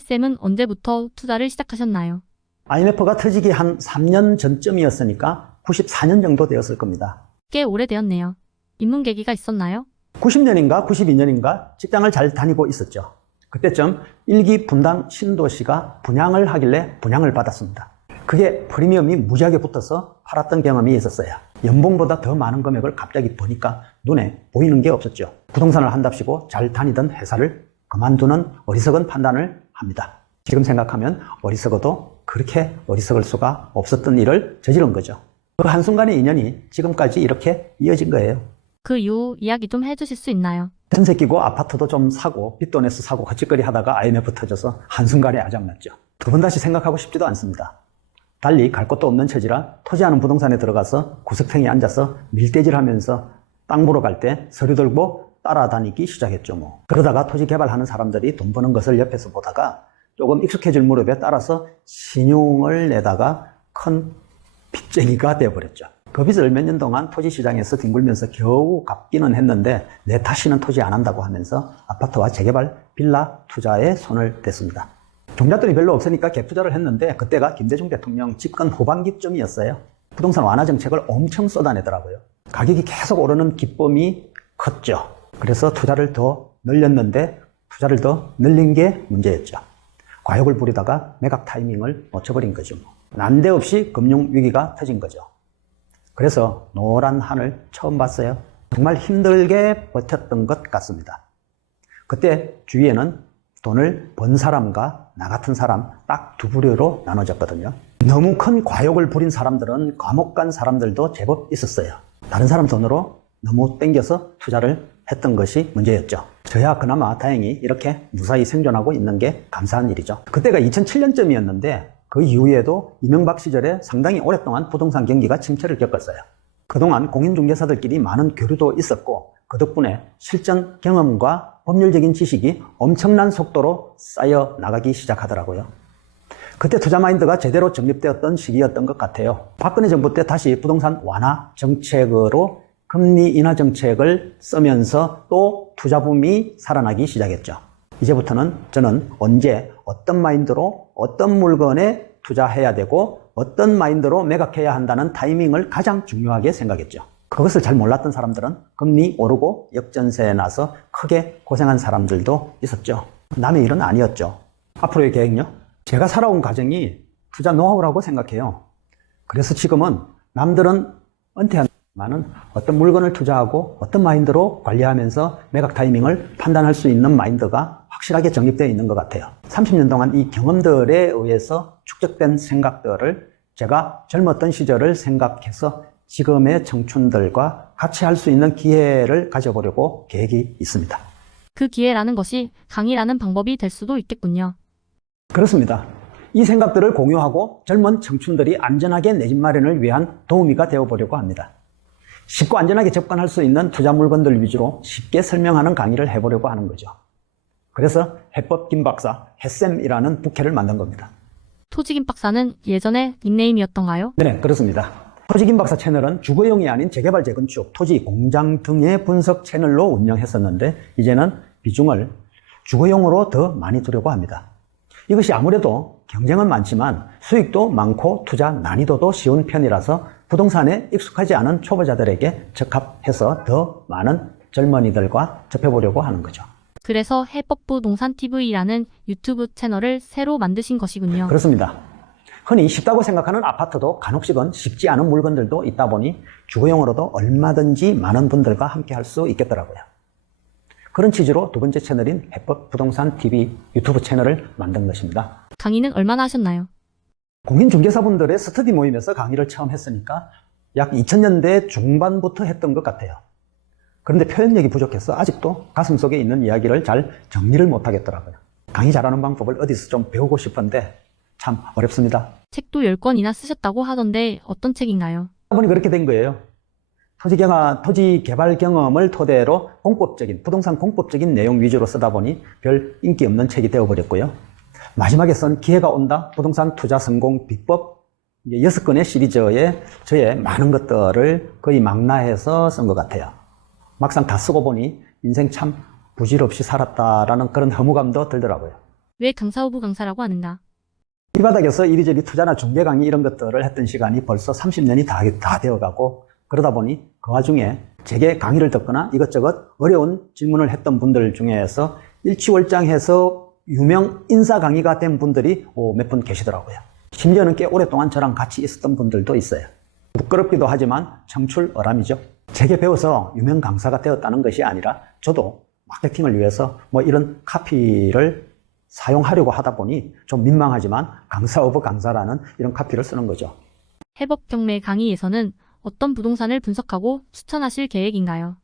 햇쌤은 언제부터 투자를 시작하셨나요? IMF가 터지기 한 3년 전쯤이었으니까 94년 정도 되었을 겁니다. 꽤 오래되었네요. 입문 계기가 있었나요? 90년인가 92년인가 직장을 잘 다니고 있었죠. 그때쯤 일기 분당 신도시가 분양을 하길래 분양을 받았습니다. 그게 프리미엄이 무지하게 붙어서 팔았던 경험이 있었어요. 연봉보다 더 많은 금액을 갑자기 보니까 눈에 보이는 게 없었죠. 부동산을 한답시고 잘 다니던 회사를 그만두는 어리석은 판단을 합니다. 지금 생각하면 어리석어도 그렇게 어리석을 수가 없었던 일을 저지른 거죠. 그 한순간의 인연이 지금까지 이렇게 이어진 거예요. 그 이후 이야기 좀 해주실 수 있나요? 전세 끼고 아파트도 좀 사고 빚도 내서 사고 거짓거리 하다가 IMF 터져서 한순간에 아작났죠. 두 번 다시 생각하고 싶지도 않습니다. 달리 갈 곳도 없는 처지라 토지하는 부동산에 들어가서 구석탱이에 앉아서 밀대질하면서 땅 보러 갈 때 서류 들고 따라다니기 시작했죠. 뭐. 그러다가 토지 개발하는 사람들이 돈 버는 것을 옆에서 보다가 조금 익숙해질 무렵에 따라서 신용을 내다가 큰 빚쟁이가 되어버렸죠. 그 빚을 몇 년 동안 토지 시장에서 뒹굴면서 겨우 갚기는 했는데 내 다시는 토지 안 한다고 하면서 아파트와 재개발 빌라 투자에 손을 댔습니다. 종잣돈이 별로 없으니까 갭 투자를 했는데 그때가 김대중 대통령 집권 후반기쯤이었어요. 부동산 완화 정책을 엄청 쏟아내더라고요. 가격이 계속 오르는 기쁨이 컸죠. 그래서 투자를 더 늘렸는데 투자를 더 늘린 게 문제였죠. 과욕을 부리다가 매각 타이밍을 놓쳐버린 거죠. 난데없이 금융위기가 터진 거죠. 그래서 노란 하늘 처음 봤어요. 정말 힘들게 버텼던 것 같습니다. 그때 주위에는 돈을 번 사람과 나 같은 사람 딱 두 부류로 나눠졌거든요. 너무 큰 과욕을 부린 사람들은 감옥 간 사람들도 제법 있었어요. 다른 사람 돈으로 너무 땡겨서 투자를 했던 것이 문제였죠. 저야 그나마 다행히 이렇게 무사히 생존하고 있는 게 감사한 일이죠. 그때가 2007년쯤이었는데 그 이후에도 이명박 시절에 상당히 오랫동안 부동산 경기가 침체를 겪었어요. 그동안 공인중개사들끼리 많은 교류도 있었고 그 덕분에 실전 경험과 법률적인 지식이 엄청난 속도로 쌓여 나가기 시작하더라고요. 그때 투자 마인드가 제대로 정립되었던 시기였던 것 같아요. 박근혜 정부 때 다시 부동산 완화 정책으로 금리 인하 정책을 쓰면서 또 투자 붐이 살아나기 시작했죠. 이제부터는 저는 언제 어떤 마인드로 어떤 물건에 투자해야 되고 어떤 마인드로 매각해야 한다는 타이밍을 가장 중요하게 생각했죠. 그것을 잘 몰랐던 사람들은 금리 오르고 역전세에 나서 크게 고생한 사람들도 있었죠. 남의 일은 아니었죠. 앞으로의 계획요? 제가 살아온 과정이 투자 노하우라고 생각해요. 그래서 지금은 남들은 은퇴한 많은 어떤 물건을 투자하고 어떤 마인드로 관리하면서 매각 타이밍을 판단할 수 있는 마인드가 확실하게 정립되어 있는 것 같아요. 30년 동안 이 경험들에 의해서 축적된 생각들을 제가 젊었던 시절을 생각해서 지금의 청춘들과 같이 할 수 있는 기회를 가져보려고 계획이 있습니다. 그 기회라는 것이 강의라는 방법이 될 수도 있겠군요. 그렇습니다. 이 생각들을 공유하고 젊은 청춘들이 안전하게 내 집 마련을 위한 도우미가 되어보려고 합니다. 쉽고 안전하게 접근할 수 있는 투자 물건들 위주로 쉽게 설명하는 강의를 해보려고 하는 거죠. 그래서 해법 김박사, 햇쌤이라는 부캐를 만든 겁니다. 토지 김박사는 예전에 닉네임이었던가요? 네, 그렇습니다. 토지 김박사 채널은 주거용이 아닌 재개발, 재건축, 토지, 공장 등의 분석 채널로 운영했었는데 이제는 비중을 주거용으로 더 많이 두려고 합니다. 이것이 아무래도 경쟁은 많지만 수익도 많고 투자 난이도도 쉬운 편이라서 부동산에 익숙하지 않은 초보자들에게 적합해서 더 많은 젊은이들과 접해보려고 하는 거죠. 그래서 해법부동산TV라는 유튜브 채널을 새로 만드신 것이군요. 그렇습니다. 흔히 쉽다고 생각하는 아파트도 간혹씩은 쉽지 않은 물건들도 있다 보니 주거용으로도 얼마든지 많은 분들과 함께 할 수 있겠더라고요. 그런 취지로 두 번째 채널인 해법부동산TV 유튜브 채널을 만든 것입니다. 강의는 얼마나 하셨나요? 공인중개사분들의 스터디 모임에서 강의를 처음 했으니까 약 2000년대 중반부터 했던 것 같아요. 그런데 표현력이 부족해서 아직도 가슴속에 있는 이야기를 잘 정리를 못하겠더라고요. 강의 잘하는 방법을 어디서 좀 배우고 싶은데 참 어렵습니다. 책도 10권이나 쓰셨다고 하던데 어떤 책인가요? 보니 그렇게 된 거예요. 토지 개발 경험을 토대로 부동산 공법적인 내용 위주로 쓰다 보니 별 인기 없는 책이 되어버렸고요. 마지막에 쓴 기회가 온다, 부동산 투자 성공 비법 6권의 시리즈에 저의 많은 것들을 거의 망라해서 쓴 것 같아요. 막상 다 쓰고 보니 인생 참 부질없이 살았다라는 그런 허무감도 들더라고요. 왜 강사 오브 강사라고 하는가? 이 바닥에서 이리저리 투자나 중개 강의 이런 것들을 했던 시간이 벌써 30년이 다 되어가고, 그러다 보니 그 와중에 제게 강의를 듣거나 이것저것 어려운 질문을 했던 분들 중에서 일취월장해서 유명 인사 강의가 된 분들이 몇 분 계시더라고요. 심지어는 꽤 오랫동안 저랑 같이 있었던 분들도 있어요. 부끄럽기도 하지만 청출어람이죠. 제게 배워서 유명 강사가 되었다는 것이 아니라 저도 마케팅을 위해서 이런 카피를 사용하려고 하다 보니 좀 민망하지만 강사 오브 강사라는 이런 카피를 쓰는 거죠. 해법 경매 강의에서는 어떤 부동산을 분석하고 추천하실 계획인가요?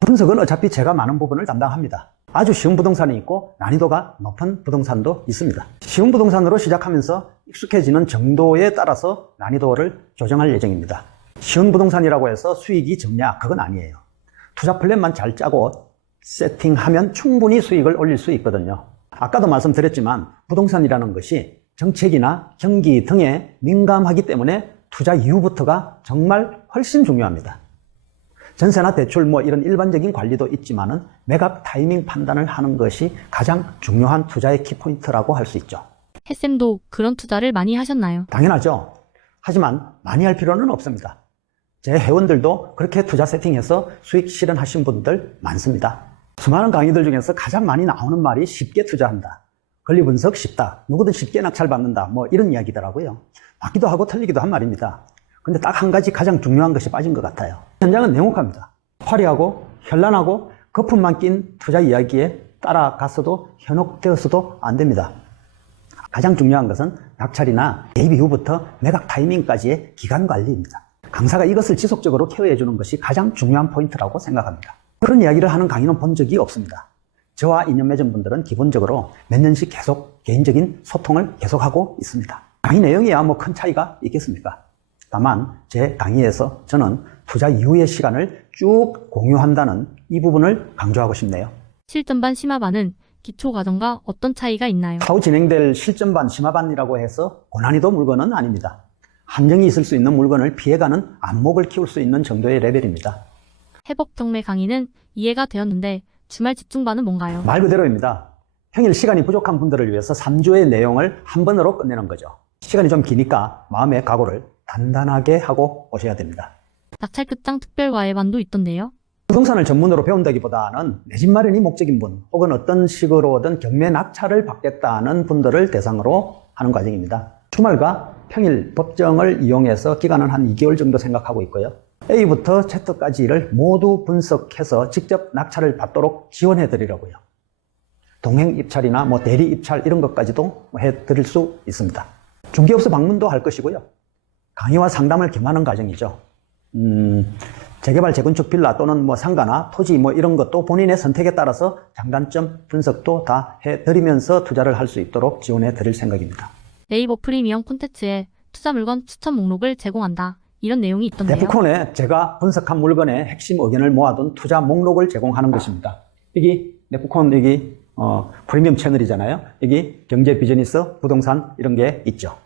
분석은 어차피 제가 많은 부분을 담당합니다. 아주 쉬운 부동산이 있고 난이도가 높은 부동산도 있습니다. 쉬운 부동산으로 시작하면서 익숙해지는 정도에 따라서 난이도를 조정할 예정입니다. 쉬운 부동산이라고 해서 수익이 적냐? 그건 아니에요. 투자 플랜만 잘 짜고 세팅하면 충분히 수익을 올릴 수 있거든요. 아까도 말씀드렸지만 부동산이라는 것이 정책이나 경기 등에 민감하기 때문에 투자 이후부터가 정말 훨씬 중요합니다. 전세나 대출 이런 일반적인 관리도 있지만은 매각 타이밍 판단을 하는 것이 가장 중요한 투자의 키포인트라고 할 수 있죠. 햇쌤도 그런 투자를 많이 하셨나요? 당연하죠. 하지만 많이 할 필요는 없습니다. 제 회원들도 그렇게 투자 세팅해서 수익 실현하신 분들 많습니다. 수많은 강의들 중에서 가장 많이 나오는 말이 쉽게 투자한다. 권리 분석 쉽다. 누구든 쉽게 낙찰받는다. 이런 이야기더라고요. 맞기도 하고 틀리기도 한 말입니다. 근데 딱 한 가지 가장 중요한 것이 빠진 것 같아요. 현장은 냉혹합니다. 화려하고 현란하고 거품만 낀 투자 이야기에 따라갔어도 현혹되었어도 안 됩니다. 가장 중요한 것은 낙찰이나 대입 이후부터 매각 타이밍까지의 기간 관리입니다. 강사가 이것을 지속적으로 케어해 주는 것이 가장 중요한 포인트라고 생각합니다. 그런 이야기를 하는 강의는 본 적이 없습니다. 저와 인연 맺은 분들은 기본적으로 몇 년씩 계속 개인적인 소통을 계속하고 있습니다. 강의 내용이야 큰 차이가 있겠습니까? 다만 제 강의에서 저는 투자 이후의 시간을 쭉 공유한다는 이 부분을 강조하고 싶네요. 실전반 심화반은 기초과정과 어떤 차이가 있나요? 차후 진행될 실전반 심화반이라고 해서 고난이도 물건은 아닙니다. 함정이 있을 수 있는 물건을 피해가는 안목을 키울 수 있는 정도의 레벨입니다. 해법 경매 강의는 이해가 되었는데 주말 집중반은 뭔가요? 말 그대로입니다. 평일 시간이 부족한 분들을 위해서 3주의 내용을 한 번으로 끝내는 거죠. 시간이 좀 기니까 마음의 각오를 단단하게 하고 오셔야 됩니다. 낙찰 끝장 특별과외반도 있던데요? 부동산을 전문으로 배운다기보다는 내 집 마련이 목적인 분 혹은 어떤 식으로든 경매 낙찰을 받겠다는 분들을 대상으로 하는 과정입니다. 주말과 평일 법정을 이용해서 기간은 한 2개월 정도 생각하고 있고요. A부터 Z까지를 모두 분석해서 직접 낙찰을 받도록 지원해 드리려고요. 동행 입찰이나 대리 입찰 이런 것까지도 해 드릴 수 있습니다. 중개업소 방문도 할 것이고요. 강의와 상담을 겸하는 과정이죠. 재개발, 재건축 빌라 또는 상가나 토지 이런 것도 본인의 선택에 따라서 장단점 분석도 다 해드리면서 투자를 할 수 있도록 지원해 드릴 생각입니다. 네이버 프리미엄 콘텐츠에 투자 물건 추천 목록을 제공한다. 이런 내용이 있던데요. 네프콘에 제가 분석한 물건의 핵심 의견을 모아둔 투자 목록을 제공하는 것입니다. 여기 네프콘 여기 프리미엄 채널이잖아요. 여기 경제, 비즈니스, 부동산 이런 게 있죠.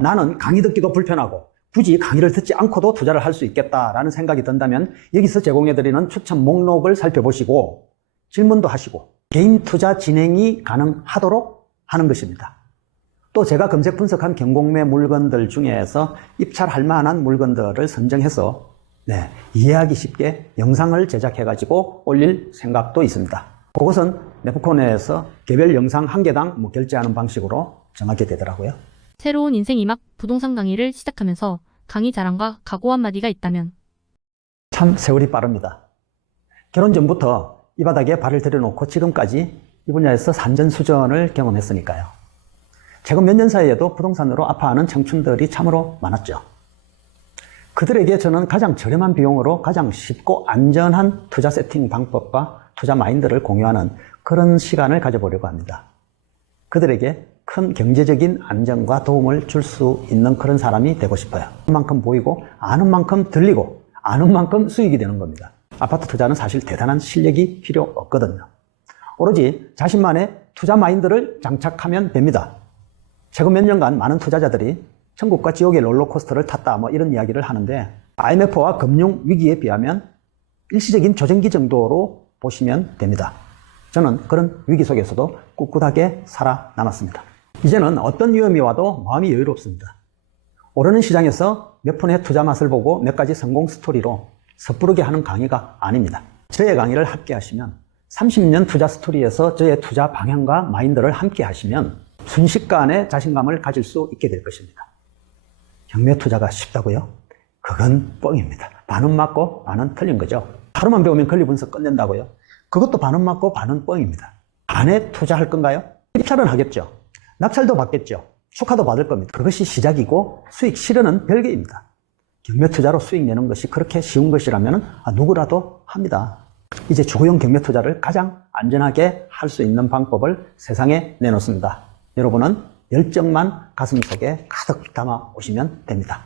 나는 강의 듣기도 불편하고 굳이 강의를 듣지 않고도 투자를 할 수 있겠다라는 생각이 든다면 여기서 제공해드리는 추천 목록을 살펴보시고 질문도 하시고 개인 투자 진행이 가능하도록 하는 것입니다. 또 제가 검색 분석한 경공매 물건들 중에서 입찰할 만한 물건들을 선정해서 이해하기 쉽게 영상을 제작해가지고 올릴 생각도 있습니다. 그것은 네프콘에서 개별 영상 한 개당 결제하는 방식으로 정하게 되더라고요. 새로운 인생 2막 부동산 강의를 시작하면서 강의 자랑과 각오 한마디가 있다면? 참 세월이 빠릅니다. 결혼 전부터 이 바닥에 발을 들여놓고 지금까지 이 분야에서 산전수전을 경험했으니까요. 최근 몇 년 사이에도 부동산으로 아파하는 청춘들이 참으로 많았죠. 그들에게 저는 가장 저렴한 비용으로 가장 쉽고 안전한 투자 세팅 방법과 투자 마인드를 공유하는 그런 시간을 가져보려고 합니다. 그들에게 큰 경제적인 안정과 도움을 줄 수 있는 그런 사람이 되고 싶어요. 아는 만큼 보이고 아는 만큼 들리고 아는 만큼 수익이 되는 겁니다. 아파트 투자는 사실 대단한 실력이 필요 없거든요. 오로지 자신만의 투자 마인드를 장착하면 됩니다. 최근 몇 년간 많은 투자자들이 천국과 지옥의 롤러코스터를 탔다 이런 이야기를 하는데 IMF와 금융 위기에 비하면 일시적인 조정기 정도로 보시면 됩니다. 저는 그런 위기 속에서도 꿋꿋하게 살아남았습니다. 이제는 어떤 위험이 와도 마음이 여유롭습니다. 오르는 시장에서 몇 푼의 투자 맛을 보고 몇 가지 성공 스토리로 섣부르게 하는 강의가 아닙니다. 저의 강의를 함께 하시면 30년 투자 스토리에서 저의 투자 방향과 마인드를 함께 하시면 순식간에 자신감을 가질 수 있게 될 것입니다. 경매 투자가 쉽다고요? 그건 뻥입니다. 반은 맞고 반은 틀린 거죠. 하루만 배우면 권리 분석 끝낸다고요? 그것도 반은 맞고 반은 뻥입니다. 반에 투자할 건가요? 입찰은 하겠죠. 낙찰도 받겠죠. 축하도 받을 겁니다. 그것이 시작이고 수익 실현은 별개입니다. 경매 투자로 수익 내는 것이 그렇게 쉬운 것이라면 누구라도 합니다. 이제 주거용 경매 투자를 가장 안전하게 할 수 있는 방법을 세상에 내놓습니다. 여러분은 열정만 가슴속에 가득 담아 오시면 됩니다.